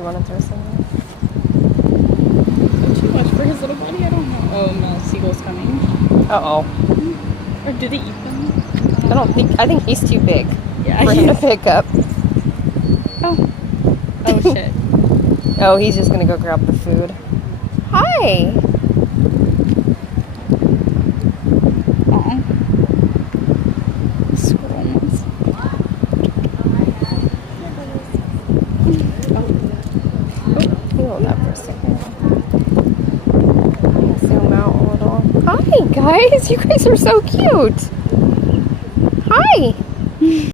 you want to throw something? Too much for his little body? I don't know. Oh, and the seagull's coming. Uh-oh. Or did it eat them? I think he's too big Yeah, for him to pick up. Oh. Oh, shit. Oh, he's just going to go grab the food. Hi! Aw. Squirrels. Hold up for a second. Zoom out a little. Hi, guys! You guys are so cute! Hi!